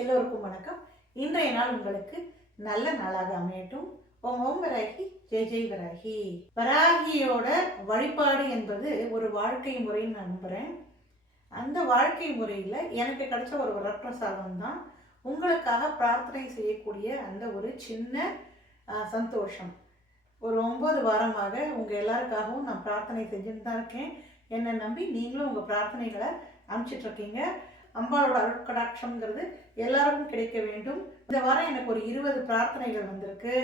எல்லோருக்கும் வணக்கம். இன்றைய நாள் உங்களுக்கு நல்ல நாளாக அமையட்டும். ஓம் ஓம் வராகி, ஜெய் ஜெய் வராகி. வராகியோட வழிபாடு என்பது ஒரு வாழ்க்கை முறைன்னு நான் நம்புகிறேன். அந்த வாழ்க்கை முறையில் எனக்கு கிடைச்ச ஒரு வரப்பிரசாதம் தான் உங்களுக்காக பிரார்த்தனை செய்யக்கூடிய அந்த ஒரு சின்ன சந்தோஷம். ஒரு 9 வாரமாக உங்கள் எல்லாருக்காகவும் நான் பிரார்த்தனை செஞ்சுட்டு தான் இருக்கேன். என்னை நம்பி நீங்களும் உங்கள் பிரார்த்தனைகளை அனுப்பிச்சிட்ருக்கீங்க. அம்பாளோட அருட்கடாட்சம்ங்கிறது எல்லாருக்கும் கிடைக்க வேண்டும். இந்த வாரம் எனக்கு ஒரு 20 பிரார்த்தனைகள் வந்திருக்கு.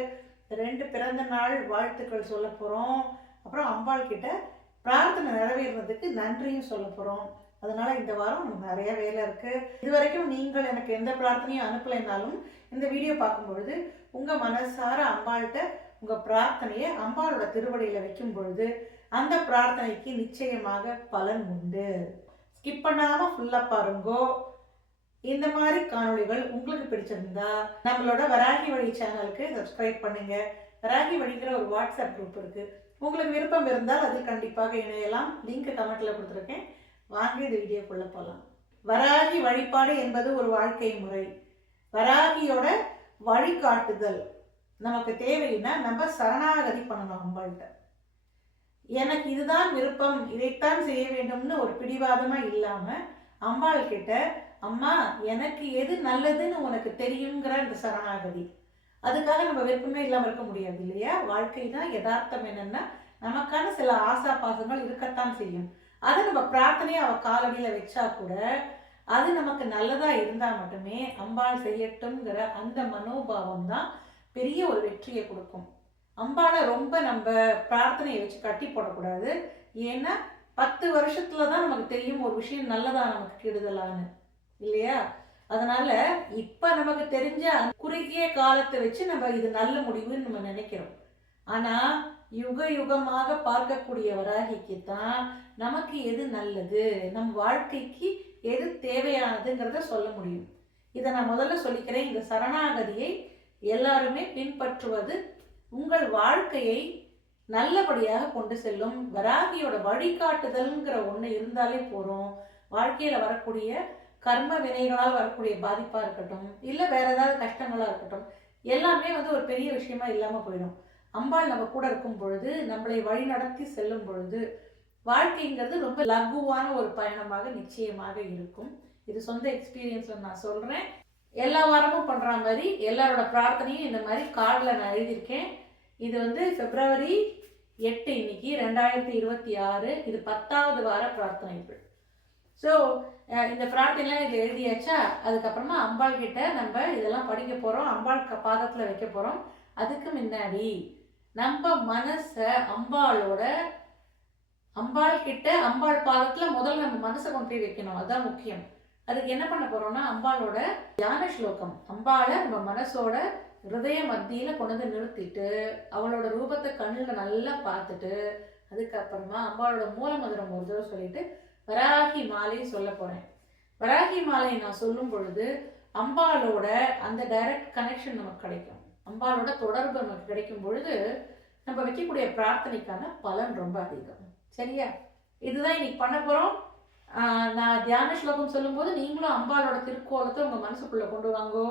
2 பிறந்த நாள் வாழ்த்துக்கள் சொல்ல போகிறோம். அப்புறம் அம்பாள் கிட்ட பிரார்த்தனை நிறைவேறதுக்கு நன்றியும் சொல்ல போகிறோம். அதனால் இந்த வாரம் நமக்கு நிறைய வேலை இருக்குது. இது வரைக்கும் நீங்கள் எனக்கு எந்த பிரார்த்தனையும் அனுப்பலைனாலும் இந்த வீடியோ பார்க்கும்பொழுது உங்கள் மனசார அம்பாள்கிட்ட உங்கள் பிரார்த்தனையை அம்பாளோட திருவடியில் வைக்கும் பொழுது அந்த பிரார்த்தனைக்கு நிச்சயமாக பலன் உண்டு. ஸ்கிப் பண்ணாமல் ஃபுல்லாக பாருங்கோ. இந்த மாதிரி காணொளிகள் உங்களுக்கு பிடிச்சிருந்தா நம்மளோட வராகி வழி சேனலுக்கு சப்ஸ்கிரைப் பண்ணுங்க. வராகி வழிங்கிற ஒரு வாட்ஸ்அப் குரூப் இருக்கு. உங்களுக்கு விருப்பம் இருந்தால் அது கண்டிப்பாக இணையலாம். லிங்க் கமெண்ட்ல கொடுத்துருக்கேன். வாங்க இந்த வீடியோக்குள்ள போகலாம். வராகி வழிபாடு என்பது ஒரு வாழ்க்கை முறை. வராகியோட வழிகாட்டுதல் நமக்கு தேவைன்னா நம்ம சரணாகதி பண்ணணும் அம்பாள்கிட்ட. எனக்கு இதுதான் விருப்பம், இதைத்தான் செய்ய வேண்டும்னு ஒரு பிடிவாதமா இல்லாம அம்பாள் கிட்ட, அம்மா எனக்கு எது நல்லதுன்னு உனக்கு தெரியுங்கிற அந்த சரணாகதி. அதுக்காக நம்ம விருப்பமே இல்லாமல் இருக்க முடியாது இல்லையா? வாழ்க்கை தான் யதார்த்தம். என்னன்னா நமக்கான சில ஆசா பாசங்கள் இருக்கத்தான் செய்யும். அதை நம்ம பிரார்த்தனையை அவ காலடியில் வச்சா கூட அது நமக்கு நல்லதா இருந்தா மட்டுமே அம்பாள் செய்யட்டும்ங்கிற அந்த மனோபாவம் தான் பெரிய ஒரு வெற்றியை கொடுக்கும். அம்பாளை ரொம்ப நம்ம பிரார்த்தனையை வச்சு கட்டி போடக்கூடாது. ஏன்னா 10 வருஷத்துல தான் நமக்கு தெரியும் ஒரு விஷயம் நல்லதா நமக்கு கெடுதலான்னு இல்லையா? அதனால இப்ப நமக்கு தெரிஞ்ச குறுகிய காலத்தை வச்சு நம்ம இது நல்ல முடிவுன்னு நம்ம நினைக்கிறோம். ஆனா யுக யுகமாக பார்க்கக்கூடிய வராகிக்கு தான் நமக்கு எது நல்லது, நம் வாழ்க்கைக்கு எது தேவையானதுங்கிறத சொல்ல முடியும். இதை நான் முதல்ல சொல்லிக்கிறேன். இந்த சரணாகதியை எல்லாருமே பின்பற்றுவது உங்கள் வாழ்க்கையை நல்லபடியாக கொண்டு செல்லும். வராகியோட வழிகாட்டுதல்ங்கிற ஒன்று இருந்தாலே போகிறோம். வாழ்க்கையில் வரக்கூடிய கர்ம வினைகளால் வரக்கூடிய பாதிப்பாக இருக்கட்டும், இல்லை வேற ஏதாவது கஷ்டங்களாக இருக்கட்டும், எல்லாமே ஒரு பெரிய விஷயமா இல்லாமல் போயிடும். அம்பாள் நம்ம கூட இருக்கும் பொழுது, நம்மளை வழி நடத்தி செல்லும் பொழுது வாழ்க்கைங்கிறது ரொம்ப லகுவான ஒரு பயணமாக நிச்சயமாக இருக்கும். இது சொந்த எக்ஸ்பீரியன்ஸில் நான் சொல்கிறேன். எல்லா வாரமும் பண்ணுற மாதிரி எல்லாரோட பிரார்த்தனையும் இந்த மாதிரி கார்டில் நான் எழுதியிருக்கேன். இது பிப்ரவரி 8 இன்னைக்கு 2026. இது 10வது வார பிரார்த்தனைகள். ஸோ இந்த பிரார்த்தனைலாம் இதில் எழுதியாச்சா, அதுக்கப்புறமா அம்பாள் கிட்ட நம்ம இதெல்லாம் படிக்க போகிறோம். அம்பாள் பாதத்தில் வைக்க போகிறோம். அதுக்கு முன்னாடி நம்ம மனசை அம்பாள் கிட்ட அம்பாள் பாதத்தில் முதல்ல நம்ம மனசை கொண்டு போய் வைக்கணும். அதுதான் முக்கியம். அதுக்கு என்ன பண்ண போறோம்னா, அம்பாளோட தியான ஸ்லோகம், அம்பாளை நம்ம மனசோட ஹிருதய மத்தியில கொண்டு நிறுத்திட்டு அவளோட ரூபத்தை கண்ணில் நல்லா பார்த்துட்டு அதுக்கப்புறமா அம்பாளோட மூல மந்திரம் ஒரு தடவை சொல்லிட்டு வராகி மாலை சொல்ல போறேன். வராகி மாலை நான் சொல்லும் பொழுது அம்பாளோட அந்த டைரக்ட் கனெக்ஷன் நமக்கு கிடைக்கும். அம்பாளோட தொடர்பு நமக்கு கிடைக்கும் பொழுது நம்ம வைக்கக்கூடிய பிரார்த்தனைக்கான பலன் ரொம்ப அதிகம். சரியா? இதுதான் இன்னைக்கு பண்ண போறோம். நான் தியான ஸ்லோகம் சொல்லும்போது நீங்களும் அம்பாளோட திருக்கோலத்தை உங்கள் மனசுக்குள்ளே கொண்டு வாங்கோ.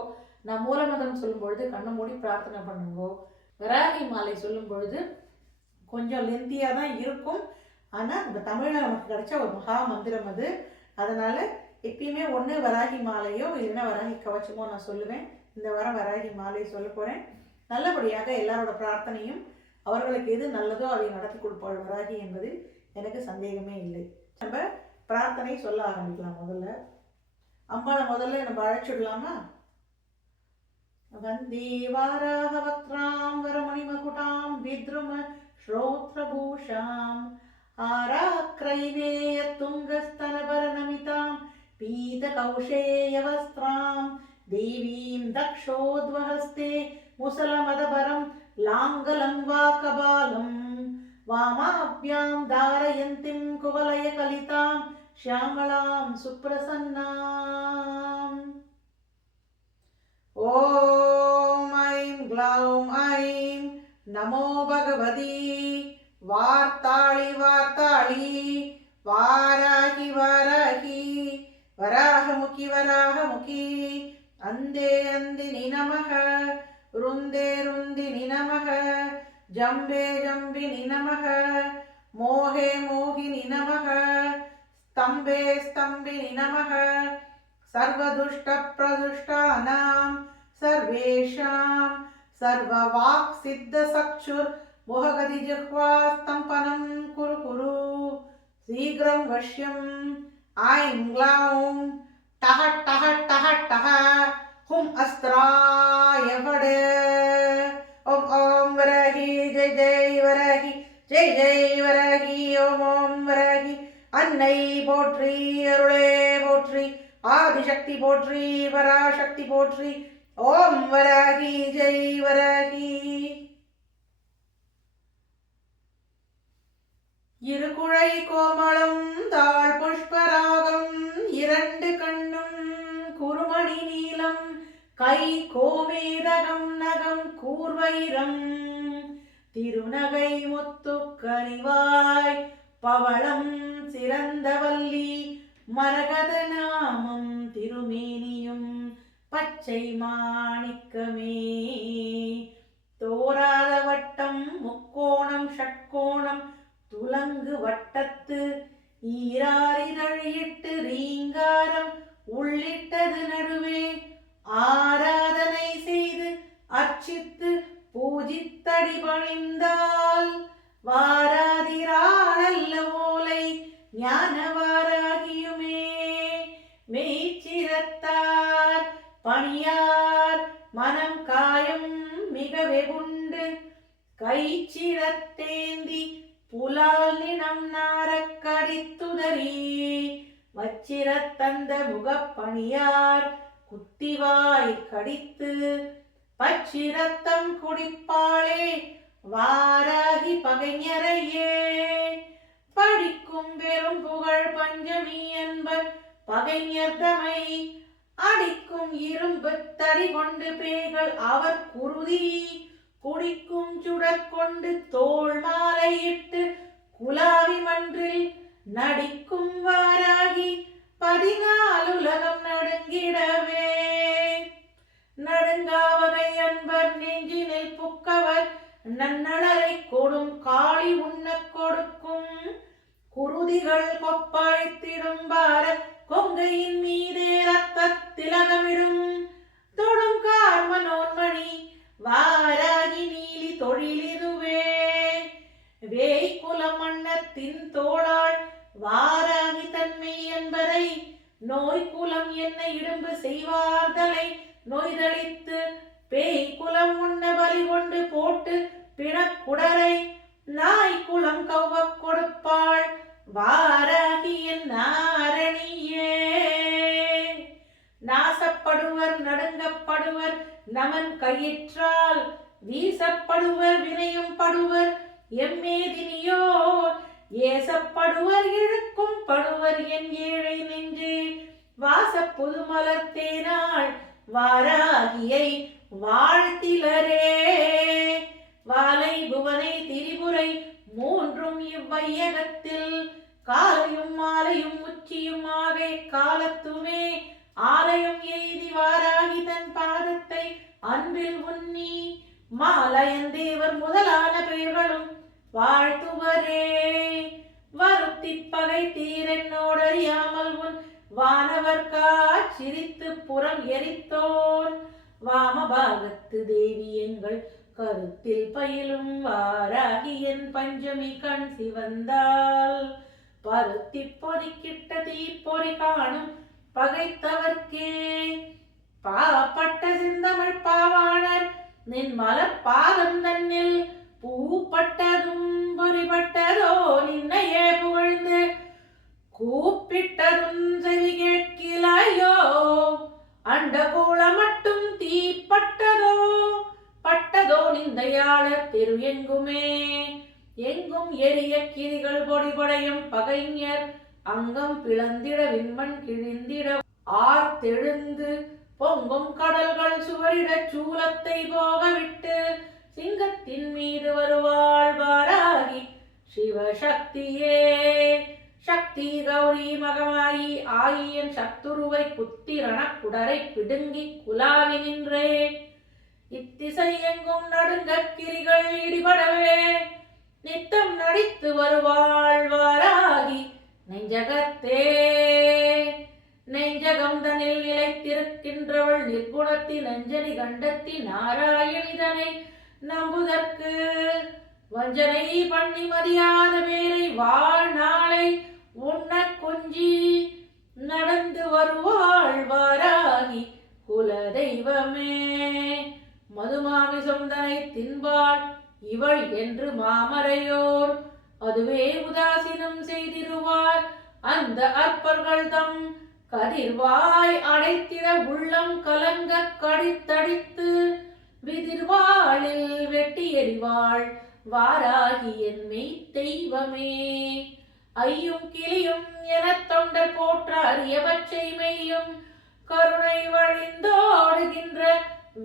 நான் மூலமந்திரம் சொல்லும் பொழுது கண்ணை மூடி பிரார்த்தனை பண்ணுங்கோ. வராகி மாலை சொல்லும் பொழுது கொஞ்சம் லெந்தியாக தான் இருக்கும். ஆனால் நம்ம தமிழில் நமக்கு கிடைச்ச ஒரு மகா மந்திரம் அது. அதனால் எப்பயுமே ஒன்று வராகி மாலையோ இல்லைன்னா வராகி கவச்சமோ நான் சொல்லுவேன். இந்த வாரம் வராகி மாலை சொல்ல போகிறேன். நல்லபடியாக எல்லாரோட பிரார்த்தனையும் அவர்களுக்கு எது நல்லதோ அதை நடத்தி கொடுப்பாள் வராகி என்பது எனக்கு சந்தேகமே இல்லை. நம்ம பிரார்த்தனை சொல்ல ஆரம்பிக்கலாம். முதல்ல அம்பாளை நம்ம அழைச்சிடலாமா? வந்தே வாராக வக்ராம் வரமணி மகுடாம் வித்ரும ஸ்ரோத்ரபூஷாம் ஆராக்ரைவேய துங்கஸ்தனபர நமிதாம் பீத கௌஷேய வஸ்திராம் தேவீம் தக்ஷோத்வஹஸ்தே முசலமதபரம் லாங்கலம் வா கபாலம் வாமாப்யாம் தாரயந்திம் குவலய கலிதாம் ஷியாமளாம் சுப்ரசன்னாம். ஓம் ஐம் க்ளௌம் ஐம் நமோ பகவதி வார்த்தாளி வார்த்தாளி வாராகி வாராகி வராகமுகி வராகமுகி அந்தே அந்தினி நமக ருந்தே ருந்தினி நமக ஜம்பே ஜம்பினி நமக மோகே மோகினி நமக ஸ்தம்பே ஸ்தம்பினி நமக சர்வதுஷ்ட பிரதுஷ்டானாம் சர்வேஷாம் சர்வவாக் சித்த சக்ஷுர் முககதி ஜிஹ்வா ஸ்தம்பனம் குரு குரு சீக்கிரம் வஷ்யம் ஐம் க்ளௌம் டஹ டஹ டஹ டஹ ஹும் அஸ்திராய வடே ஓம் ஓம் வரஹி ஜெய் ஜெய் வரஹி ஜெய் ஜெய் வரஹி ஓம் ஓம் வரஹி அன்னை போற்றி அருளே போற்றி ஆதிசக்தி போற்றி பராசக்தி போற்றி ஓம் வரஹி ஜெய் வரஹி. இருகுழை கோமளம் தாழ் புஷ்பராகம் இரண்டு கண்ணும் குறுமணி நீலம் கை கோமேதகம் நகம் கூர்வைரம் திருநகை முத்து கனிவாய் பவளம் சிறந்தவல்லி மரகத நாமம் திருமேனியும் பச்சை மாணிக்கமே தோராத வட்டம் முக்கோணம் ஷட்கோணம் துலங்கு வட்டத்து ஈராரிதழியிட்டு ரீங்காரம் உள்ளிட்டது நடுவே ஆராதனை செய்து அர்ச்சித்து பூஜித்தடி பணிந்தால் வாராதிராளல்ல ஓலை ஞானவாராகியுமே மெய்ச்சிரத்தார் பணியார் மனம் காயம் மிக வெகுண்டு கைச்சிரத்தேந்தி புலால் நினம் நாரக் கடித்துதறி வச்சிரத்தந்த முகப்பணியார் குத்திவாய் கடித்து பச்சிரத்தம் குடிப்பாளே வாராகி பகைஞரையே படிக்கும் பெரும் புகழ் பஞ்சமி என்பர் பகைஞர் தமை அடிக்கும் இரும்பு தடி கொண்டு பேய்கள் அவர் குருதி குடிக்கும் சுடற் கொண்டு தோள் மாலையிட்டு குலாவி மன்றில் நடிக்கும் வாராகி 14 உலகம் நடுங்கிடவே நடுங்காவகை அன்பர் நெஞ்சினில் புக்கவர் நன்னளரை கொடும் காளி உண்ண கொடுக்கும் குருதிகள் கொப்பளித்திடும் பாரத் கொங்கையின் மீதே ரத்த திலகமிடும் தொடும் கார்மனோன்மணி வாராகி நீலி தொழிலிதுவே வேய்குல மன்னத்தின் தோளாள் வாராகி தன்மை என்பதை நோய்குலம் என்ன இடும்பு செய்வார்தலை நோய்தளித்து பேய்குலம் உண்ண பலி கொண்டு போட்டு பிணக்குடரை நாய்குலம் கவ்வக் கொடுப்பாள் வாராகி என் நாரணியே நாசப்படுவர் நடுங்கப்படுவர் நமன் கயிற்றால் வீசப்படுவர் வினையும் படுவர் எம்மேதினியோர் ஏசப்படுவர் இழுக்கும் படுவர் என் ஏழை நெஞ்சே வாச புதுமலர் தேனாள் வாராகியை வாழ்த்திலரே வாலை புவனை திரிபுரை மூன்றும் இவ்வையகத்தில் காலையும் மாலையும் உச்சியும் ஆவே காலத்துமே ஆலயம் எய்தி வாராகி தன் பாதத்தை அன்பில் உன்னி மாலயன் தேவர் முதலான பெயர்களும் வாழ்த்துவரே வருத்தி பகை தீரென்னோடறியாமல் உன் வானவர் காச்சிரித்து புறம் எரித்தோன் வாமபாகத்து தேவி எங்கள் கருத்தில் பயிலும் வாராகி என் பஞ்சமி கண் சிவந்தால் பருத்தி பொதிக்கிட்ட தீப்பொறி காணும் பகைத்தவர்க்கே பாவப்பட்ட சிந்தமிழ் பாவாணர் நின் மலர் பாதம் தன்னில் பூப்பட்டதும் பொறிபட்டதோ நின்னையே புகழ்ந்து கூப்பிட்டதும் செவி கேட்கிலாயோ அண்ட கோள மட்டும் தீப்பட்டதோ பட்டதோ நிந்தையாளர் தெரு எங்குமே எங்கும் எரிய கிரிகள் பொடிபடையும் பகைஞர் அங்கம் பிளந்திட விண்மண் கிழிந்திட ஆர்த்தெழுந்து பொங்கும் கடல்கள் சுவரிட சூலத்தை போகவிட்டு சிங்கத்தின் மீது வருவாள் வாராகி சிவசக்தியே சக்தி கௌரி மகமாயி ஆயின் சத்துருவை புத்திரண குடரை பிடுங்கி குலாவி நின்றே இத்திசை எங்கும் நடுங்க கிரிகள் இடிபடவே நித்தம் நடித்து வருவாள் வாராகி நெஞ்சகத்தே நெஞ்சகம்தனில் நிலைத்திருக்கின்றவள் நிர்குணத்தின் அஞ்சலி கண்டத்தி நாராயணிதனை நம்புதற்கு வஞ்சனை பண்ணி மதியாத பேரை வாழ் நாளை உண்ண கொஞ்சி நடந்து வருவாள் வாராகி குல தெய்வமே மதுமாமிசம் தனை தின்பாள் இவள் என்று மாமரையோர் அதுவே உதாசீனம் செய்திருவார் அந்த அற்பர்கள் தம் கதிர்வாய் அடைத்திட உள்ளம் கலங்க கடித்தடித்து விதிர்வாளில் வெட்டி எறிவாள் வாராகி என் மெய் தெய்வமே ஐயும் கிளியும் என தொண்டர் போற்ற அரிய பச்சை மெய்யும் கருணை வழிந்தோடுகின்ற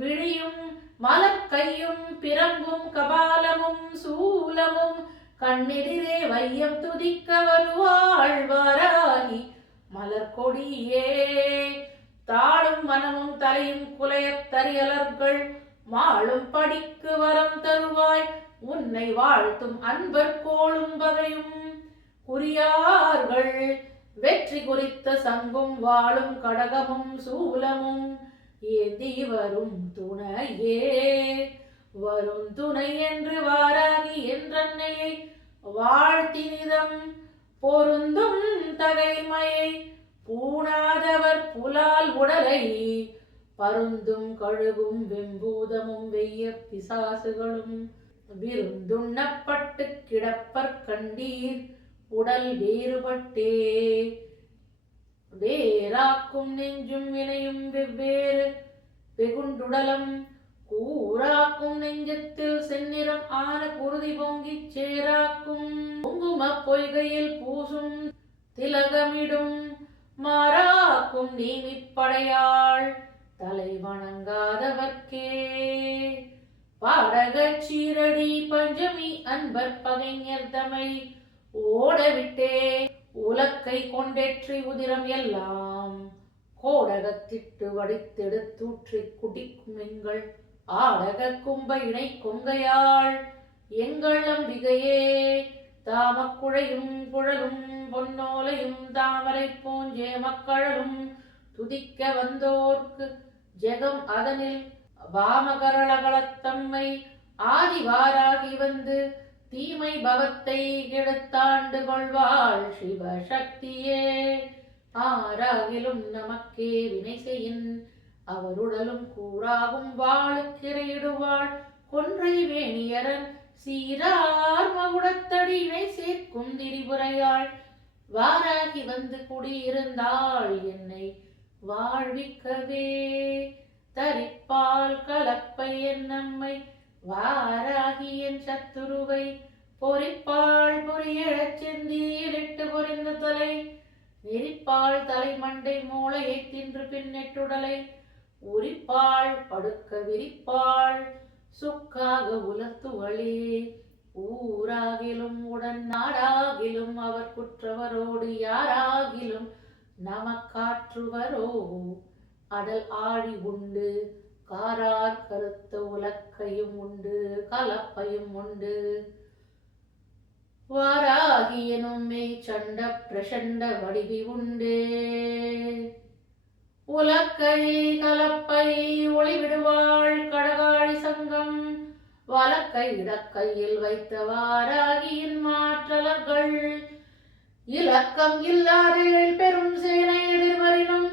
விழியும் மலக்கையும் பிரம்பும் கபாலமும் சூலமும் கண்ணெதிரே வையம் துதிக்க வருவாள் வாராகி மலர்கொடியே தாளும் மனமும் தலையும் குலையத் தரியலர்கள் மாளும் படிக்கு வரம் தருவாய் உன்னை வாழ்த்தும் அன்பர் கோளும் வகையும் குறியார்கள் வெற்றி குறித்த சங்கும் வாளும் கடகமும் சூலமும் ஏந்தி வரும் துணையே வரும் துணை என்று வாராகி என்றன்னையை வாழ்த்தினிதம் பொருந்தும் தகைமையை பூணாதவர் புலால் உடலை பருந்தும் கழுகும் வெம்பூதமும் வெய்ய பிசாசுகளும் விருந்துண்ணப்பட்டு கிடப்பற் கண்டீர் உடல் வேறுபட்டே வேறாக்கும் நெஞ்சும் வினையும் வெவ்வேறு வெகுண்டுடலம் கூறாக்கும் நெஞ்சத்தில் செந்நிறம் ஆன குருதி பொங்கிச் சேராக்கும் குங்கும பொய்கையில் பூசும் திலகமிடும் மாறாக்கும் நீமிப்படையாள் தலை வணங்காதவர்க்கே பாடக சீரடி பஞ்சமி அன்பர் பகைஞர் தமை ஓடவிட்டே உலக்கை கொண்டேற்றி உதிரம் எல்லாம் கோடகத்திட்டு வடித்தெடுத்தூற்றி குடிக்கும் எங்கள் ஆடக கும்ப இணை கொங்கையாள் எங்கள் அம்பிகையே தாமக்குழையும் குழலும் பொன்னோலையும் தாமரை பூஞ்சே மக்களும் துதிக்க வந்தோர்க்கு ஜெகம் அதனில் வாமகரளகளத்தம்மை ஆதிவாராகி வந்து தீமை பவத்தை கெடுத்தாண்டு கொள்வாள் சிவசக்தியே ஆராகிலும் நமக்கே வினை செய்யின் அவருடலும் கூறாகும் வாழுக்கிரையிடுவாள் கொன்றை வேணியரன் சீரார் மகுடத்தடி இணை சேர்க்கும் திரிபுரையாள் வாராகி வந்து குடியிருந்தாள் என்னை வாழ்விக்கவே தரிப்பால் கலப்பை என் நம்மை வாராகி என் சத்துருவை பொறிப்பாள் பொறியழச் செந்தியிலிட்டு பொறிந்த தலை நெறிப்பாள் தலை மண்டை மூளையை தின்று பின்னெட்டுடலை உரிப்பாள் படுக்க விரிப்பாள் சுக்காக உலத்துவளே ஊராகிலும் உடன் நாடாகிலும் அவர் குற்றவரோடு யாராகிலும் நமக்காற்றுவரோ அடல் ஆழி உண்டு காரார் கருத்த உலக்கையும் உண்டு கலப்பையும் உண்டு வாராகி எனும் மெய் சண்ட பிரசண்ட வடிவி உண்டு உலக்கை கலப்பை ஒளிவிடுவாள் கடகாழி சங்கம் வலக்கை இடக்கையில் வைத்த வாராகியின் மாற்றலர்கள் இலக்கம் இல்லாதேள் பெரும் சேனை எதிர்வரினும்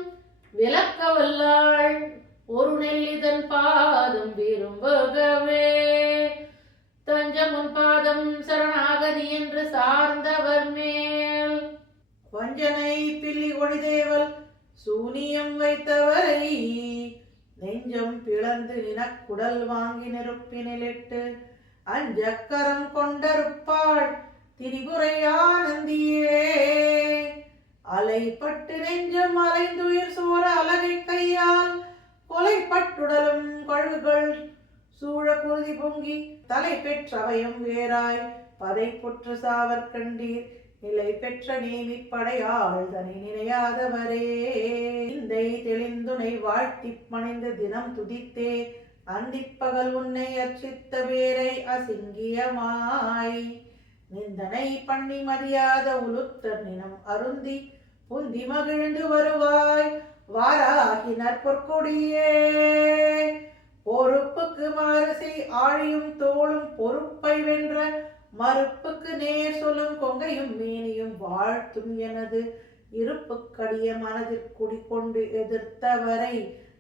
விளக்க வல்லாள் ஒரு நெல்லிதன் பாதம் விரும்புகவே தஞ்சமுன் பாதம் சரணாகதி என்று சார்ந்தவர் மேல் வஞ்சனை பில்லி ஒளிதேவல் சூனியம் வைத்தவரை நெஞ்சம் பிளந்து நினக்குடல் வாங்கி நெருப்பினிலிட்டு அஞ்சக்கரம் கொண்டருப்பாள் திரிபுரையானந்தியே அலைப்பட்டு நெஞ்சம் அலைந்துயிர் சோர அலகை கையால் கொலைப்பட்டுடலும் கழுகுகள் சூழ குருதி பொங்கி தலை பெற்றவையும் வேறாய் பதை புற்று சாவர் கண்டீர் நிலை பெற்ற நேமிப்படையாள் தனி நினையாதவரே இந்தை தெளிந்துனை வாழ்த்தி பணிந்து தினம் துதித்தே அந்திப்பகல் உன்னை அர்ச்சித்த பேரை அசிங்கியமாய் நிந்தனை பண்ணி மதியாத உலுத்தர் நினம் அருந்தி புந்தி மகிழ்ந்து வருவாய் வாராகி நற்பொற்கொடியே பொறுப்புக்கு மாறுசை ஆழியும் தோளும் பொறுப்பை வென்ற மறுப்புக்கு நேர் சொல்லும் கொங்கையும் மேனியும் வாழ்த்தும் எனது இருப்புக்கடிய மனதிற் குடிக்கொண்டு எதிர்த்தவரை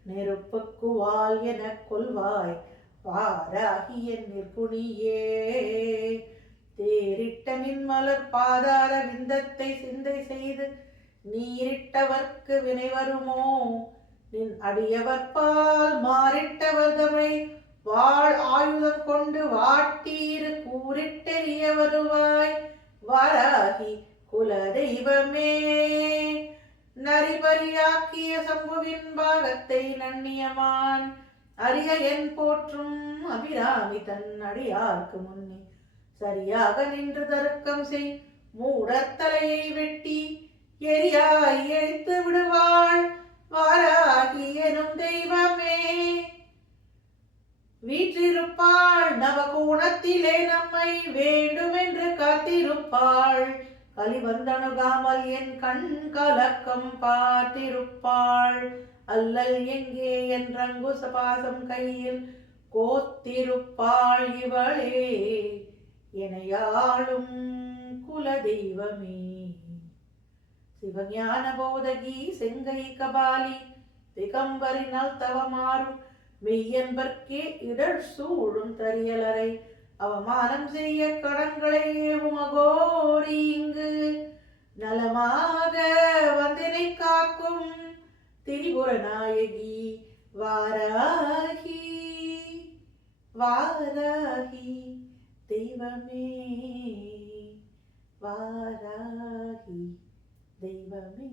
நெருப்புக்கு வாள் என கொள்வாய் வாராகி என் நிற்குணியே தேரிட்ட நின்மலர் பாதார விந்தத்தை சிந்தை செய்து நீரிட்டவர்க்கு வினை வருமோ நின் அடியவர்பால் மாறிட்டவர் தமை வாழ் ஆயுதம் கொண்டு வாட்டீரு கூறிட்டெறிய வருவாய் வாராகி குல தெய்வமே நரிபரியாக்கிய சம்புவின் பாகத்தை நன்னியமான் அரிய என் போற்றும் அபிராமி தன் அடியார்க்கு முன்னே சரியாக நின்று தருக்கம் செய் மூடத்தலையை வெட்டி எரியாய் எரித்து விடுவாள் வாராகி எனும் தெய்வமே வீற்றிருப்பாள் நவகோணத்திலே நம்மை வேண்டுமென்று காத்திருப்பாள் கலிவந்தணுகாமல் என் கண் கலக்கம் பார்த்திருப்பாள் அல்லல் எங்கே என் ரங்குச பாசம் கையில் கோத்திருப்பாள் இவளே எனையாளும் குல தெய்வமே சிவஞான போதகி செங்கை கபாலி திகம்பரினால் தவமாறும் மெய்யன்பர்க்கே இடர் சூழும் தரியலரை அவமானம் செய்ய கடன்களை உமகோரி இங்கு நலமாக வந்தினை காக்கும் திரிபுர நாயகி வாராகி வாராகி தெய்வமே வாராகி தெய்வமே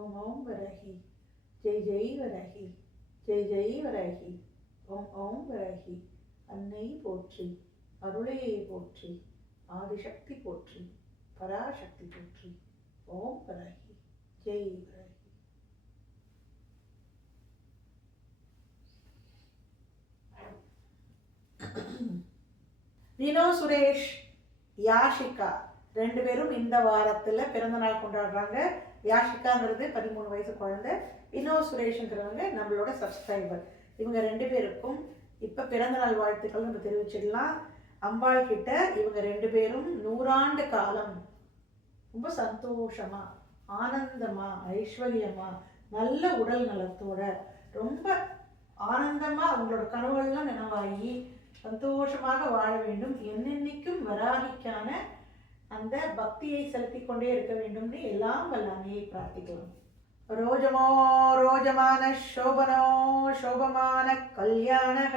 ஓம் ஓம் வராகி ஜெய் ஜெய் வராகி ஜெய் ஜெய் வராகி ஓம் ஓம் வராகி அன்னை போற்றி அருளையை போற்றி ஆதிசக்தி போற்றி பராசக்தி போற்றி ஓம் வராகி ஜெய் வராகி வினோ சுரேஷ் யாஷிகா ரெண்டு பேரும் இந்த வாரத்துல பிறந்த நாள் கொண்டாடுறாங்க. யாஷிகாங்கிறது 13 வயசு குழந்தை, வினோ சுரேஷ்ங்கிறவங்க நம்மளோட சப்ஸ்கிரைபர். இவங்க ரெண்டு பேருக்கும் இப்ப பிறந்த நாள் வாழ்த்துக்கள் நம்ம தெரிவிச்சிடலாம். அம்பாள் கிட்ட இவங்க ரெண்டு பேரும் 100 ஆண்டு காலம் ரொம்ப சந்தோஷமா ஆனந்தமா ஐஸ்வர்யமா நல்ல உடல் நலத்தோட ரொம்ப ஆனந்தமா அவங்களோட கனவுகள்லாம் நினைவாகி சந்தோஷமாக வாழ வேண்டும். என்னென்னைக்கும் வராகிக்கான அந்த பக்தியை செலுத்திக் கொண்டே இருக்க வேண்டும்னு எல்லாம் வல்லாமையை பிரார்த்திக்கலாம். ரோஜமோ ரோஜமான சோபனோ சோபமான கல்யாணக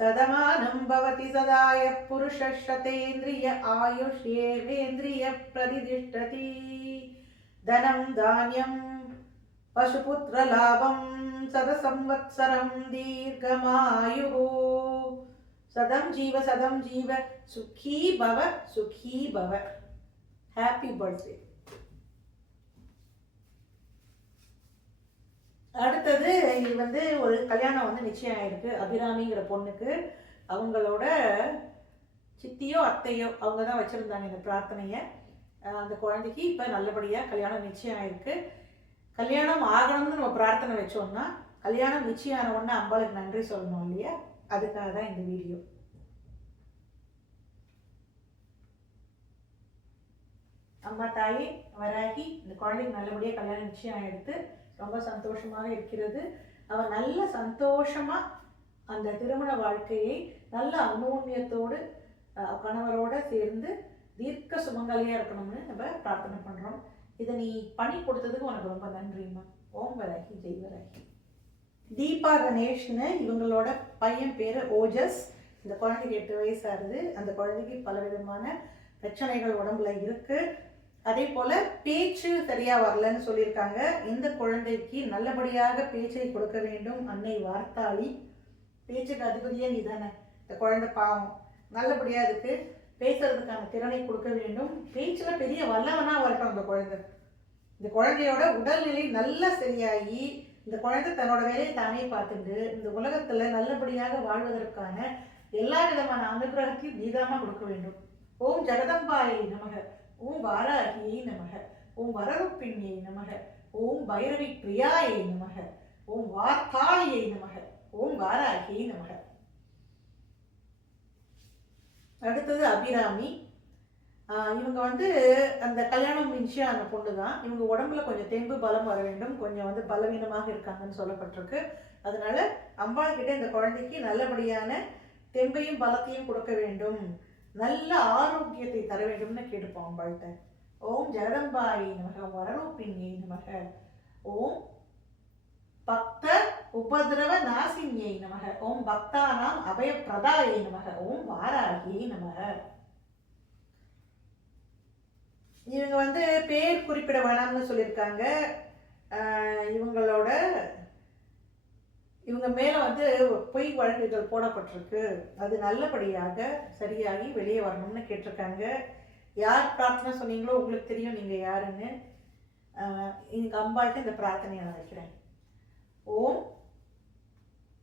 சதமானம் பவதி சதாய புருஷ சதேந்திரிய ஆயுஷ்யேவேந்திரிய பிரதிதிஷ்டதி தனம் தானியம் பசுபுத்திர லாபம் சதசம்வத்சரம் தீர்க்கமாயு சதம் ஜீவ சுகீ பவ. Happy birthday. அடுத்தது இது ஒரு கல்யாணம் நிச்சயம் ஆயிருக்கு. அபிராமிங்கிற பொண்ணுக்கு அவங்களோட சித்தியோ அத்தையோ அவங்க தான் வச்சுருந்தாங்க இந்த பிரார்த்தனையை. அந்த குழந்தைக்கு இப்போ நல்லபடியாக கல்யாணம் நிச்சயம் ஆயிருக்கு. கல்யாணம் ஆகணும்னு நம்ம பிரார்த்தனை வச்சோம்னா கல்யாணம் நிச்சயம் ஆன உடனே அம்பாளுக்கு நன்றி சொல்லணும் இல்லையா? அதுக்காக தான் இந்த வீடியோ. அம்மா தாயே வராகி இந்த குழந்தைக்கு நல்லபடியாக கல்யாணம் நிச்சயம் ஆகிடுத்து. ரொம்ப சந்தோஷமாக இருக்கிறது. அவன் நல்ல சந்தோஷமா அந்த திருமண வாழ்க்கையை நல்ல அனுன்யத்தோடு கணவரோட சேர்ந்து தீர்க்க சுமங்கலியா இருக்கணும்னு நம்ம பிரார்த்தனை பண்றோம். இதை நீ பண்ணி கொடுத்ததுக்கு உனக்கு ரொம்ப நன்றிம்மா. ஓம் வராகி ஜெய் வராகி. தீபா கணேஷ்னு இவங்களோட பையன் பேரு ஓஜஸ். இந்த குழந்தைக்கு 8 வயசு ஆகுது. அந்த குழந்தைக்கு பல விதமான பிரச்சனைகள் உடம்புல இருக்கு. அதே போல பேச்சு சரியா வரலன்னு சொல்லியிருக்காங்க. இந்த குழந்தைக்கு நல்லபடியாக பேச்சை கொடுக்க வேண்டும். அன்னை வார்த்தாளி, பேச்சுக்கு அதிபதியே நீ தானே. இந்த குழந்தை பாவம், நல்லபடியா அதுக்கு பேசுறதுக்கான திறனை கொடுக்க வேண்டும். பேச்சுல பெரிய வல்லவனா வரட்டும் அந்த குழந்தை. இந்த குழந்தையோட உடல்நிலை நல்லா சரியாகி இந்த குழந்தை தன்னோட வேலையை தானே பார்த்துட்டு இந்த உலகத்துல நல்லபடியாக வாழ்வதற்கான எல்லா விதமான அனுகிரகத்தையும் நீதாமா கொடுக்க வேண்டும். ஓம் ஜெகதம்பாயை நமக, ஓம் வாராகியை நமக, ஓம் வரரூபிணியை நமக, ஓம் பைரவி பிரியாயை நமக, ஓம் வார்த்தாளியை நமக, ஓம் வாராகியை நமக. அடுத்தது அபிராமி. இவங்க அந்த கல்யாணம் மிஞ்சியா அந்த பொண்ணு தான். இவங்க உடம்புல கொஞ்சம் தெம்பு பலம் வர வேண்டும். கொஞ்சம் பலவீனமாக இருக்காங்கன்னு சொல்லப்பட்டிருக்கு. அதனால அம்பாள் கிட்ட இந்த குழந்தைக்கு நல்லபடியான தெம்பையும் பலத்தையும் கொடுக்க வேண்டும், நல்ல ஆரோக்கியத்தை தர வேண்டும்னு கேட்டுப்போம் அம்பாள்கிட்ட. ஓம் ஜெகதம்பாயை நமக, வரரூபிணியை நமக, ஓம் பக்த உபதிரவ நாசினியை நமக, ஓம் பக்தானாம் அபயப்பிரதாயை நமக, ஓம் வாராகியை நமக. இவங்க பேர் குறிப்பிட வேணாம்னு சொல்லியிருக்காங்க. இவங்க மேல பொய் வழக்குகள் போடப்பட்டிருக்கு. அது நல்லபடியாக சரியாகி வெளியே வரணும்னு கேட்டிருக்காங்க. யார் பிரார்த்தனை சொன்னீங்களோ உங்களுக்கு தெரியும் நீங்க யாருன்னு. இன்னைக்கு அம்பாளுக்கு இந்த பிரார்த்தனையை நான் வைக்கிறேன். ஓம்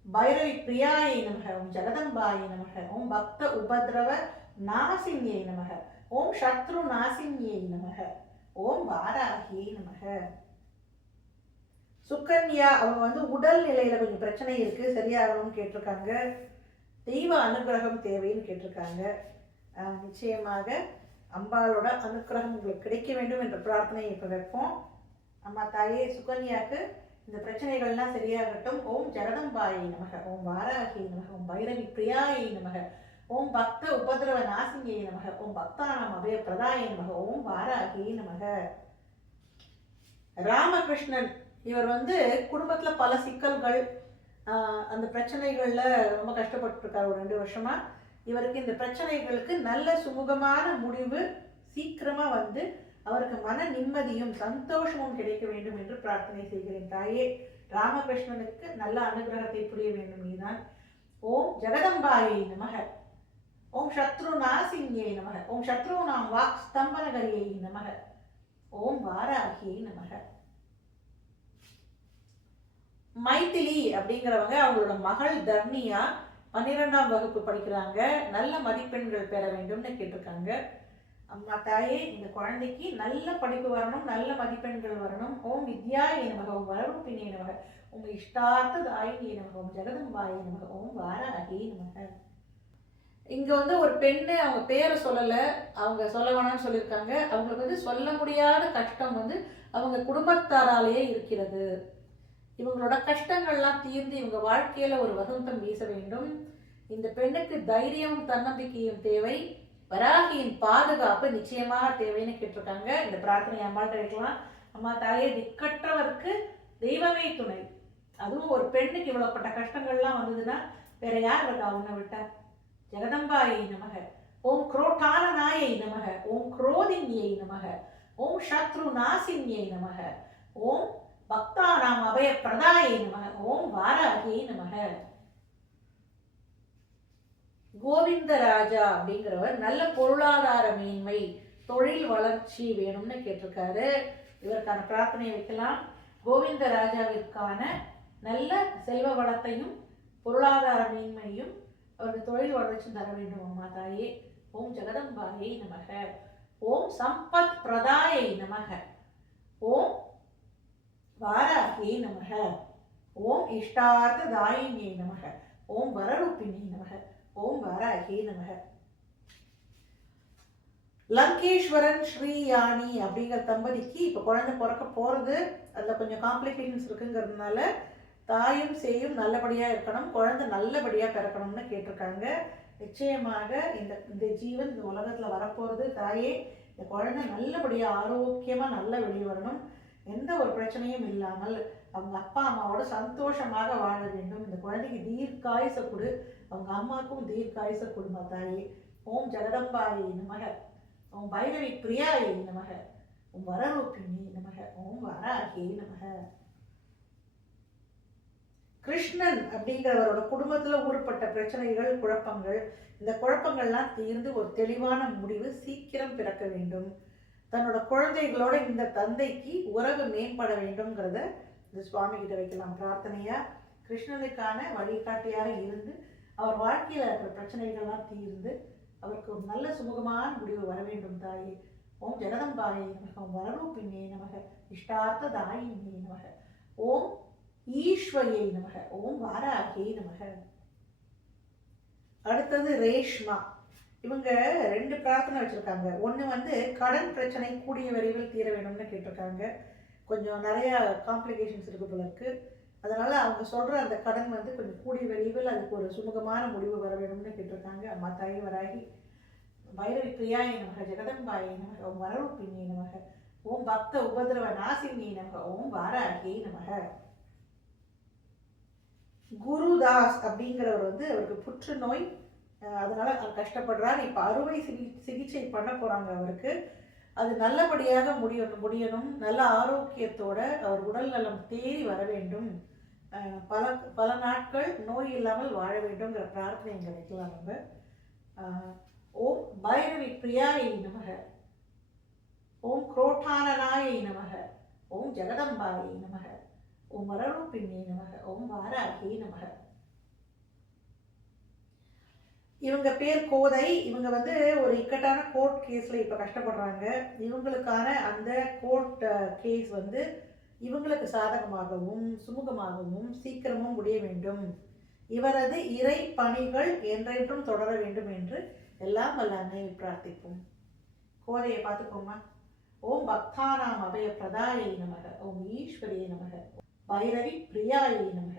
பைரவி பிரியாயை நமக, ஓம் ஜெகதம்பாயை நமக, ஓம் பக்த உபதிரவ நாசினியை நமக, ஓம் சத்ரு நாசினியை நமக, ஓம் வாராகியை நமக. சுகன்யா, அவங்க உடல் நிலையில கொஞ்சம் பிரச்சனை இருக்கு, சரியாகணும்னு கேட்டிருக்காங்க. தெய்வ அனுகிரகம் தேவைன்னு கேட்டிருக்காங்க. நிச்சயமாக அம்பாளோட அனுகிரகம் உங்களுக்கு கிடைக்க வேண்டும் என்ற பிரார்த்தனையை இப்ப வைப்போம். அம்மா தாயே சுகன்யாக்கு இந்த பிரச்சனைகள்லாம் சரியாகட்டும். ஓம் ஜெகதம்பாயை நமக, ஓம் வாராகியை நமக, ஓம் பைரவி பிரியாயை நமக, ஓம் பக்த உபதிரவ நாசினியை நமக, ஓம் பக்தானாம் அபய பிரதாயை நமக, ஓம் வாராகியை நமக. ராமகிருஷ்ணன், இவர் குடும்பத்துல பல சிக்கல்கள், அந்த பிரச்சனைகள்ல ரொம்ப கஷ்டப்பட்டு இருக்காரு ஒரு 2 வருஷமா. இவருக்கு இந்த பிரச்சனைகளுக்கு நல்ல சுமூகமான முடிவு சீக்கிரமா அவருக்கு மன நிம்மதியும் சந்தோஷமும் கிடைக்க வேண்டும் என்று பிரார்த்தனை செய்கிறேன் தாயே. ராமகிருஷ்ணனுக்கு நல்ல அனுகிரகத்தை புரிய வேண்டும் நீதான். ஓம் ஜெகதம்பாயை நமக, ஓம் சத்ரு நாசினியை நமக, ஓம் சத்ருநாம் வாக் ஸ்தம்பனகரியை நமக, ஓம் வாராகியை நமக. மைதிலி அப்படிங்கிறவங்க அவங்களோட மகள் தர்ணியா 12ஆம் வகுப்பு படிக்கிறாங்க. நல்ல மதிப்பெண்கள் பெற வேண்டும்னு கேட்டிருக்காங்க. அம்மா தாயே, இந்த குழந்தைக்கு நல்ல படிப்பு வரணும், நல்ல மதிப்பெண்கள் வரணும். ஓம் வித்யாயை நமக, ஓம் வரரூபிணியை நமக, ஓம் இஷ்டார்த்த தாயினியை நமக, ஓம் ஜெகதம்பாயை நமக, ஓம் வாராகியை நமக. இங்க ஒரு பெண்ணு, அவங்க பேரை சொல்லல, அவங்க சொல்ல வேணாம்னு சொல்லியிருக்காங்க. அவங்களுக்கு சொல்ல முடியாத கஷ்டம் அவங்க குடும்பத்தாராலேயே இருக்கிறது. இவங்களோட கஷ்டங்கள்லாம் தீர்ந்து இவங்க வாழ்க்கையில ஒரு வசந்தம் வீச வேண்டும். இந்த பெண்ணுக்கு தைரியமும் தன்னம்பிக்கையும் தேவை. வராகியின் பாதுகாப்பு நிச்சயமாக தேவைன்னு கேட்டிருக்காங்க. இந்த பிரார்த்தனை அம்மாட்ட வைக்கலாம். அம்மா தாயே, திக்கற்றவருக்கு தெய்வமே துணை. அதுவும் ஒரு பெண்ணுக்கு இவ்வளவுப்பட்ட கஷ்டங்கள்லாம் வந்ததுன்னா வேற யார் இருக்கா அவங்க விட்டா? ஜெகதம்பாயை நமக, ஓம் குரோட்டான நாயை நமக, ஓம் குரோதினியை நமக, ஓம் சத்ரு நாசினியை நமக, ஓம் பக்தானாம் அபய பிரதாயை நமக, ஓம் வாராகியை நமக. கோவிந்தராஜா அப்படிங்கிறவர் நல்ல பொருளாதார மேன்மை, தொழில் வளர்ச்சி வேணும்னு கேட்டிருக்காரு. இவருக்கான பிரார்த்தனையை வைக்கலாம். கோவிந்தராஜாவிற்கான நல்ல செல்வ வளத்தையும் பொருளாதார மேன்மையும் அவருக்கு தொழில் வளர்ச்சி தர வேண்டும் அம்மா தாயே. ஓம் ஜெகதம்பாயை நமக, ஓம் சம்பத் பிரதாயை நமக, ஓம் வாராகியை நமக, ஓம் இஷ்டார்த்த தாயினியை நமக, ஓம் வரரூபிணியை நமக, ஓம் வாராகியை நமக. லங்கேஸ்வரன் ஸ்ரீயானி அப்படிங்கிற தம்பதிக்கு இப்போ குழந்தை பிறக்க போகிறது. அதில் கொஞ்சம் காம்ப்ளிகேஷன்ஸ் இருக்குங்கிறதுனால தாயும் சேயும் நல்லபடியாக இருக்கணும், குழந்தை நல்லபடியாக பிறக்கணும்னு கேட்டிருக்காங்க. நிச்சயமாக இந்த ஜீவன் இந்த உலகத்தில் வரப்போகிறது. தாயே, இந்த குழந்தை நல்லபடியாக ஆரோக்கியமாக நல்லா வெளியே வரணும், எந்த ஒரு பிரச்சனையும் இல்லாமல் அவங்க அப்பா அம்மாவோட சந்தோஷமாக வாழ வேண்டும். இந்த குழந்தைக்கு தீர்க்காயுச கொடு, அவங்க அம்மாவுக்கும் தீர்க்காயுச கொடுமா தாயே. ஓம் ஜெகதம்பாயை நமக, ஓம் பைரவி பிரியாயை நமக, ஓம் வரரூபிணியை நமக. ஓம் வராகியை நமக. கிருஷ்ணன் அப்படிங்கிறவரோட குடும்பத்துல ஊர்பட்ட பிரச்சனைகள், குழப்பங்கள், இந்த குழப்பங்கள்லாம் தீர்ந்து ஒரு தெளிவான முடிவு சீக்கிரம் பிறக்க வேண்டும். தன்னோட குழந்தைகளோட இந்த தந்தைக்கு உறவு மேம்பட வேண்டும்ங்கிறத இந்த சுவாமி கிட்ட வைக்கலாம் பிரார்த்தனையா. கிருஷ்ணனுக்கான வழிகாட்டியாக இருந்து அவர் வாழ்க்கையில இருக்கிற பிரச்சனைகள்லாம் தீர்ந்து அவருக்கு ஒரு நல்ல சுமூகமான முடிவு வர வேண்டும் தாயே. ஓம் ஜெகதம்பாயை நமக. ஓம் வரரூபிணியை நமக. இஷ்டார்த்த தாயினியை நமக. ஓம் ஈஸ்வரியை நமக. ஓம் வாராகியை நமக. அடுத்தது ரேஷ்மா. இவங்க 2 பிரார்த்தனை வச்சிருக்காங்க. ஒன்று வந்து கடன் பிரச்சனை கூடிய விரைவில் தீர வேணும்னு கேட்டிருக்காங்க. கொஞ்சம் நிறைய காம்ப்ளிகேஷன்ஸ் இருக்கு போல இருக்கு. அதனால அவங்க சொல்ற அந்த கடன் வந்து கொஞ்சம் கூடிய விரைவில் அதுக்கு ஒரு சுமூகமான முடிவு வர வேணும்னு கேட்டிருக்காங்க. அம்மா தாயே வராகி. பைரவி பிரியாயை நமக. ஜெகதம்பாயை நமக. ஓம் வரரூபிணியை நமக. ஓம் பக்த உபதிரவ நாசினியை நமக. ஓம் வாராகியை நமக. குருதாஸ் அப்படிங்கிறவர் வந்து அவருக்கு புற்றுநோய், அதனால அவர் கஷ்டப்படுறார். இப்போ அறுவை சிகிச்சை பண்ண போறாங்க அவருக்கு. அது நல்லபடியாக முடியணும். நல்ல ஆரோக்கியத்தோட அவர் உடல் நலம் தேறி வர வேண்டும். பல பல நாட்கள் நோய் இல்லாமல் வாழ வேண்டும்ங்கிற பிரார்த்தனை இங்கே வைக்கலாம் நம்ம. ஓம் பைரவி பிரியாயை நமக. ஓம் குரோட்டானனாயை நமக. ஓம் ஜெகதம்பாயை நமக. ஓம் வரரூபிணியை நமக. ஓம் வாராகியை நமக. இவங்க பேர் கோதை. இவங்க வந்து ஒரு இக்கட்டான கோர்ட் கேஸில் இப்போ கஷ்டப்படுறாங்க. இவங்களுக்கான அந்த கோர்ட் கேஸ் வந்து இவங்களுக்கு சாதகமாகவும் சுமூகமாகவும் சீக்கிரமும் முடிய வேண்டும். இவரது இறை பணிகள் என்றென்றும் தொடர வேண்டும் என்று எல்லாம் வல்ல அன்னையை பிரார்த்திப்போம். கோதையை பார்த்துக்கோமா. ஓம் பக்தானாம் அபய பிரதாயை நமக. ஓம் ஈஸ்வரியை நமக. பைரவி பிரியாயை நமக.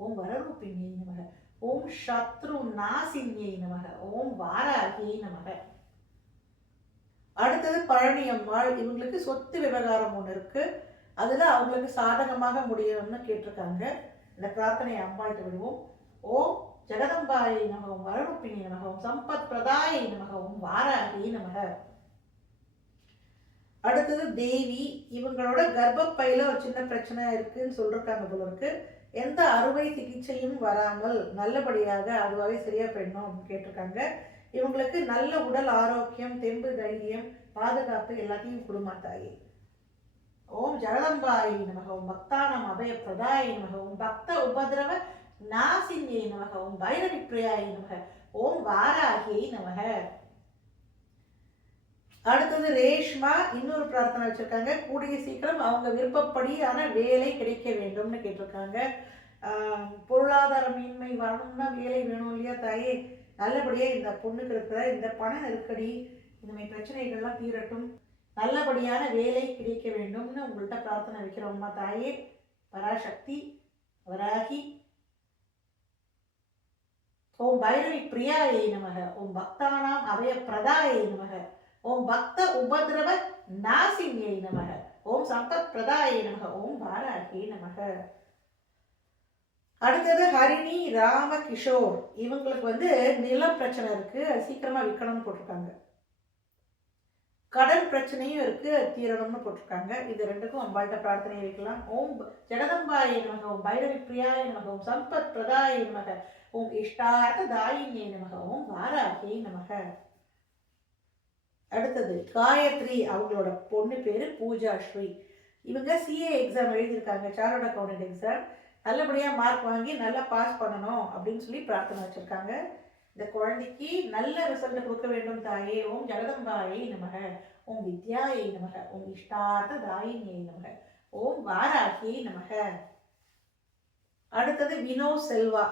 ஓம் வரரூபிணியை நமக. ஓம் சத்ரு நாசினியை நமக. ஓம் வாராகியை நமக. அடுத்தது பழனி அம்மாள். இவங்களுக்கு சொத்து விவகாரம் ஒன்று இருக்கு. அதுல அவங்களுக்கு சாதகமாக முடியணும்னு கேட்டிருக்காங்க. இந்த பிரார்த்தனையை அம்பாள்கிட்ட விடுவோம். ஓம் ஜெகதம்பாயை நமக. ஓம் வரரூபிணியை நமக. ஓம் சம்பத் பிரதாயை நமக. ஓம் வாராகியை நமக. அடுத்தது தேவி. இவங்களோட கர்ப்பப்பையில ஒரு சின்ன பிரச்சனை இருக்குன்னு சொல்லிருக்காங்க போல இருக்கு. எந்த அறுவை சிகிச்சையும் வராமல் நல்லபடியாக அதுவாகவே சரியா போயிடணும் அப்படின்னு கேட்டிருக்காங்க. இவங்களுக்கு நல்ல உடல் ஆரோக்கியம், தெம்பு, தைரியம், பாதுகாப்பு எல்லாத்தையும் கொடுமா தாயே. ஓம் ஜெகதம்பாயை நமக. ஓம் பக்தானாம் அபய பிரதாயை நமக. ஓம் பக்த உபதிரவ நாசினியை நமக. ஓம் பைரவி பிரியாயை நமக. ஓம் வாராகியை நமக. அடுத்தது ரேஷ்மா. இன்னொரு பிரார்த்தனை வச்சிருக்காங்க. கூடிய சீக்கிரம் அவங்க விருப்பப்படியான வேலை கிடைக்க வேண்டும்னு கேட்டிருக்காங்க. பொருளாதாரமின்மை வரணும்னா வேலை வேணும் இல்லையா தாயே. நல்லபடியா இந்த பொண்ணுக்கு இருக்கிற இந்த பண நெருக்கடி, இந்த மாதிரி பிரச்சனைகள்லாம் தீரட்டும். நல்லபடியான வேலை கிடைக்க வேண்டும்னு உங்கள்கிட்ட பிரார்த்தனை வைக்கிறோம்மா தாயே. பராசக்தி வராகி. ஓம் பைரவி பிரியாயை நமக. ஓம் பக்தானாம் அபய பிரதாயை நமக. ஓம் பக்த உபதிரவ நாசினியை நமக. ஓம் சம்பத் பிரதாயை நமக. ஓம் வாராகியை நமக. அடுத்தது ஹரிணி ராமகிஷோர். இவங்களுக்கு வந்து நிலம் பிரச்சனை இருக்கு. அது சீக்கிரமா விற்கணும்னு போட்டிருக்காங்க. கடன் பிரச்சனையும் இருக்கு, தீரணும்னு போட்டிருக்காங்க. இது ரெண்டுக்கும் அம்பாள்கிட்ட பிரார்த்தனை வைக்கலாம். ஓம் ஜெகதம்பாயை நமக. ஓம் பைரவி பிரியாயை நமக. ஓம் சம்பத் பிரதாயை நமக. ஓம் இஷ்டார்த்த தாயினியை நமக. ஓம் வாராகியை நமக. அடுத்தது காயத்ரி. அவங்களோட பொண்ணு பேரு பூஜா ஸ்ரீ. இவங்க சிஏ எக்ஸாம் எழுதியிருக்காங்க, சார்ட்டர்ட் அக்கௌண்டன்ட் எக்ஸாம். நல்லபடியா மார்க் வாங்கி நல்லா பாஸ் பண்ணணும் அப்படின்னு சொல்லி பிரார்த்தனை வச்சிருக்காங்க. இந்த குழந்தைக்கு நல்ல ரிசல்ட் கொடுக்க வேண்டும் தாயே. ஓம் ஜெகதம்பாயை நமக. ஓம் வித்யாயை நமக. ஓம் இஷ்டார்த்த தாயினியை நமக. ஓம் வாராகியை நமக. அடுத்தது வினோ செல்வா.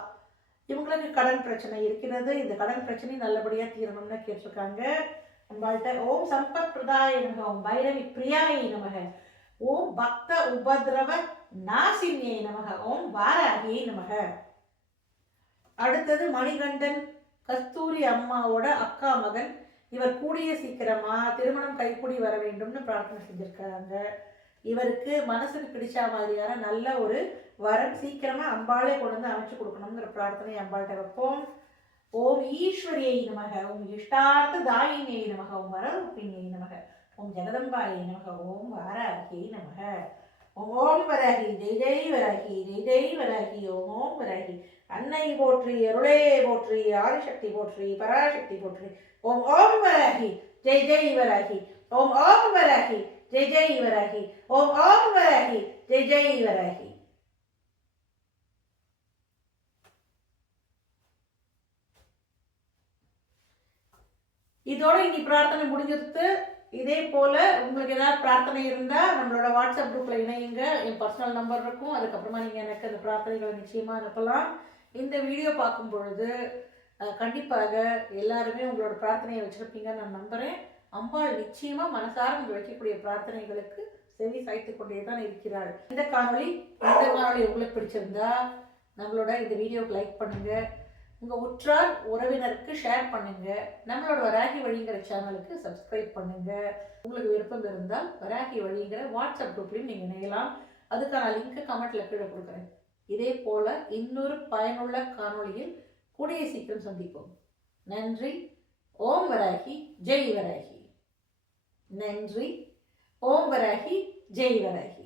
இவங்களுக்கு கடன் பிரச்சனை இருக்கிறது. இந்த கடன் பிரச்சனை நல்லபடியா தீரணும்னு கேட்டிருக்காங்க அம்பாள்கிட்ட. ஓம் சம்பத் பிரதாயை நமக. ஓம் பைரவி பிரியாயை நமக. ஓம் பக்த உபதிரவ நாசினியை நமக. ஓம் வாராகியை நமக. அடுத்தது மணிகண்டன். கஸ்தூரி அம்மாவோட அக்கா மகன். இவர் கூடிய சீக்கிரமா திருமணம் கைக்கூடி வர வேண்டும்னு பிரார்த்தனை செஞ்சிருக்காங்க. இவருக்கு மனசுக்கு பிடிச்ச மாதிரியான நல்ல ஒரு வரன் சீக்கிரமா அம்பாளே கொண்டு வந்து அமைச்சு கொடுக்கணுங்கிற பிரார்த்தனை அம்பாள்கிட்ட வைப்போம். ஓம் ஈஸ்வரியை நமக. ஓம் இஷ்டார்த்த தாயினியை நமக. ஓம் வரரூபிணியை நமக. ஓம் ஜெகதம்பாயை நமக. ஓம் வாராகி நமக. ஓம் ஓம் வராகி. ஜெய் ஜெய் வராகி. ஜெய் ஜெய் வராகி. ஓம் ஓம் வராகி. அன்னை போற்றி, அருளே போற்றி, ஆதிசக்தி போற்றி, பராசக்தி போற்றி. ஓம் ஓம் வராகி. ஜெய் ஜெய் வராகி. ஓம் ஓம் வராகி. ஜெய் ஜெய் வராகி. ஓம் ஓம் வராகி. ஜெய் ஜெய் வராகி. இதோட இன்னி பிரார்த்தனை முடிஞ்சிருத்து. இதே போல உங்களுக்கு ஏதாவது பிரார்த்தனை இருந்தால் நம்மளோட வாட்ஸ்அப் குரூப்பில் இணையுங்க. என் பர்சனல் நம்பர் இருக்கும். அதுக்கப்புறமா நீங்கள் எனக்கு அந்த பிரார்த்தனைகளை நிச்சயமாக அனுப்பலாம். இந்த வீடியோ பார்க்கும் பொழுது கண்டிப்பாக எல்லாருமே உங்களோட பிரார்த்தனையை வச்சுருப்பீங்கன்னு நான் நம்புகிறேன். அம்பாள் நிச்சயமாக மனசார உங்கள் வைக்கக்கூடிய பிரார்த்தனைகளுக்கு செவி சாய்த்து கொண்டே தான் இருக்கிறாள். இந்த காணொளி உங்களுக்கு பிடிச்சிருந்தா நம்மளோட இந்த வீடியோவுக்கு லைக் பண்ணுங்கள். உங்கள் உற்றார் உறவினருக்கு ஷேர் பண்ணுங்கள். நம்மளோட வராகி வழிங்கிற சேனலுக்கு சப்ஸ்கிரைப் பண்ணுங்கள். உங்களுக்கு விருப்பம் இருந்தால் வராகி வழிங்கிற வாட்ஸ்அப் குரூப்லையும் நீங்கள் இணையலாம். அதுக்கான லிங்க்கு கமெண்ட்டில் கீழே கொடுக்குறேன். இதே போல் இன்னொரு பயனுள்ள காணொளியில் கூடிய சீக்கிரம் சந்திப்போம். நன்றி. ஓம் வராகி. ஜெய் வராகி. நன்றி. ஓம் வராகி. ஜெய் வராகி.